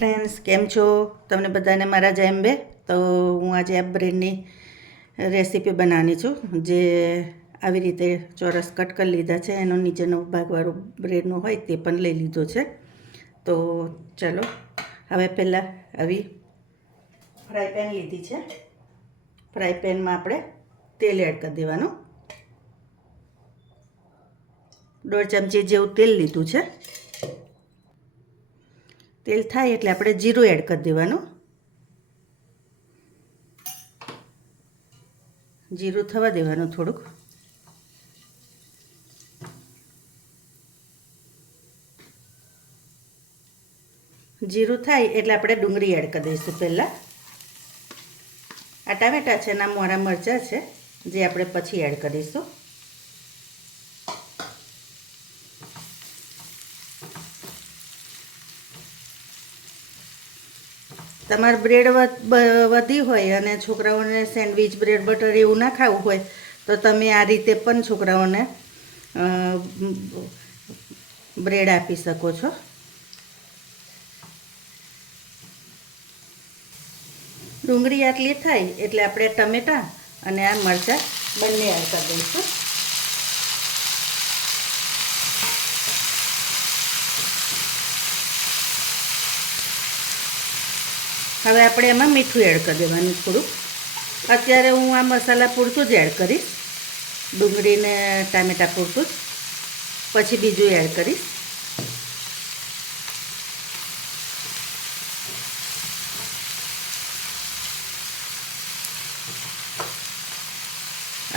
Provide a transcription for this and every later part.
Friends કેમ છો? તમને બધાને મારા જય અંબે. તો હું આજે આ બ્રેડની રેસીપી બનાવવાની છું, જે આવી રીતે ચોરસ કટ કરી લીધા છે. એનો નીચેનો ભાગવાળો બ્રેડનો હોય તે પણ લઈ લીધો છે. તો ચાલો હવે પહેલાં આવી ફ્રાય પેન લીધી છે. ફ્રાય પેનમાં આપણે તેલ એડ કરી દેવાનું. 1.5 ચમચી જેવું તેલ લીધું છે. તેલ થાય એટલે આપણે જીરું એડ કરી દેવાનું. જીરું થવા દેવાનું થોડુંક. જીરું થાય એટલે આપણે ડુંગળી એડ કરી દઈશું પહેલાં. આ ટામેટાં છે, ના મોરા મરચાં છે, જે આપણે પછી એડ કરીશું. તમારે બ્રેડ વધી હોય અને છોકરાઓને સેન્ડવિચ બ્રેડ બટર એવું ના ખાવું હોય તો તમે આ રીતે પણ છોકરાઓને બ્રેડ આપી શકો છો. ડુંગળી આટલી થાય એટલે આપણે ટમેટાં અને આ મરચાં બંને એડ કરી દઈશું. હવે આપણે એમાં મીઠું એડ કરી દેવાનું થોડુંક. અત્યારે હું આ મસાલા પૂરતું જ એડ કરીશ, ડુંગળીને ટામેટાં પૂરતું જ, પછી બીજું એડ કરીશ.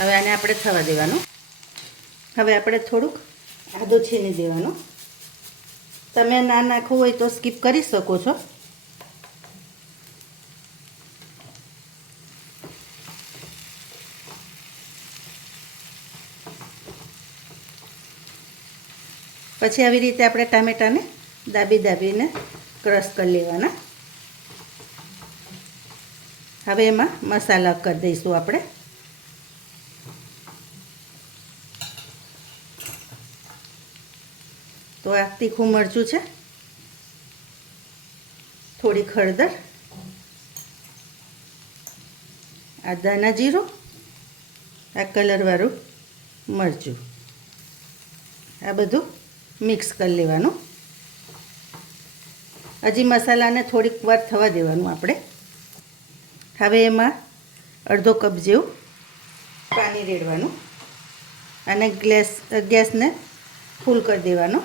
હવે આને આપણે થવા દેવાનું. હવે આપણે થોડુંક આદું છીની દેવાનું. તમે ના નાખવું હોય તો સ્કીપ કરી શકો છો. પછી આવી રીતે આપણે ટામેટાને દાબીને ક્રશ કરી લેવાના. હવે એમાં મસાલા કરી દઈશું આપણે. તો આ તીખું મરચું છે, થોડી હળદર, આ ધાણા જીરું, આ કલરવાળું મરચું, આ બધું મિક્સ કરી લેવાનું. હજી મસાલાને થોડીક વાર થવા દેવાનું આપણે. હવે એમાં અડધો કપ જેવું પાણી રેડવાનું અને ગેસને ફૂલ કરી દેવાનો.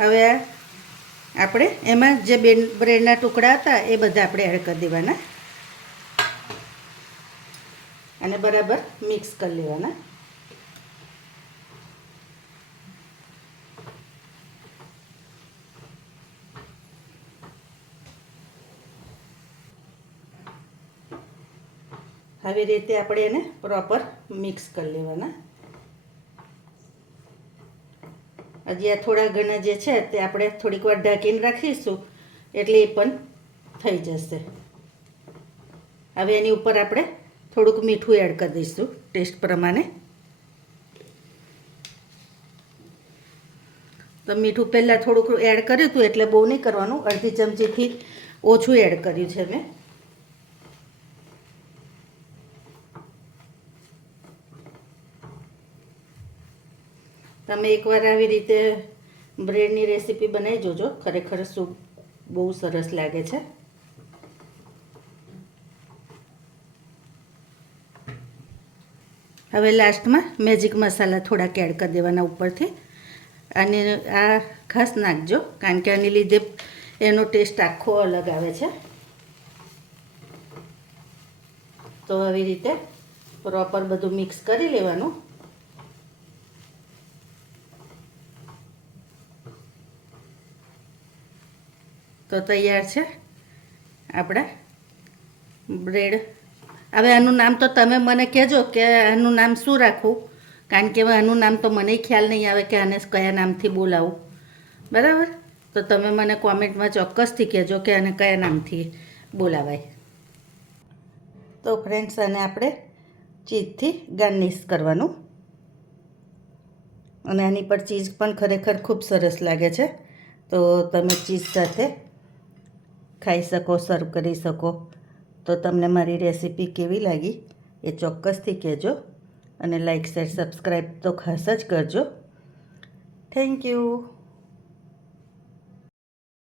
હવે આપણે એમાં જે બ્રેડના ટુકડા હતા એ બધા આપણે એડ કરી દેવાના અને બરાબર મિક્સ કરી લેવાના. આવી રીતે આપણે એને પ્રોપર મિક્સ કરી લેવાના. હજી આ થોડા ઘણા જે છે તે આપણે થોડીક વાર ઢાંકીને રાખીશું એટલે એ પણ થઈ જશે. હવે એની ઉપર આપણે થોડુંક મીઠું એડ કરી દઈશું ટેસ્ટ પ્રમાણે. તો મીઠું પહેલાં થોડુંક એડ કર્યું હતું એટલે બહુ નહીં કરવાનું, અડધી ચમચીથી ઓછું એડ કર્યું છે મેં. તમે એકવાર આવી રીતે બ્રેડની રેસીપી બનાવી જોજો, ખરેખર સૂપ બહુ સરસ લાગે છે. હવે લાસ્ટમાં મેજિક મસાલા થોડાક એડ કરી દેવાના ઉપરથી. અને આ ખાસ નાખજો, કારણ કે આની લીધે એનો ટેસ્ટ આખો અલગ આવે છે. તો આવી રીતે પ્રોપર બધું મિક્સ કરી લેવાનું. તો તૈયાર છે આપણા બ્રેડ. હવે આનું નામ તો તમે મને કહેજો કે આનું નામ શું રાખવું, કારણ કે આનું નામ તો મને ખ્યાલ નહીં આવે કે આને કયા નામથી બોલાવું. બરાબર? તો તમે મને કોમેન્ટમાં ચોક્કસથી કહેજો કે આને કયા નામથી બોલાવાય. તો ફ્રેન્ડ્સ, આને આપણે ચીઝથી ગાર્નિશ કરવાનું. અને આની પર ચીઝ પણ ખરેખર ખૂબ સરસ લાગે છે. તો તમે ચીઝ સાથે ખાઈ શકો, સર્વ કરી શકો. તો તમને મારી રેસીપી કેવી લાગી એ ચોક્કસથી કહેજો, અને લાઇક, શેર, સબસ્ક્રાઈબ તો ખાસ જ કરજો. Thank you.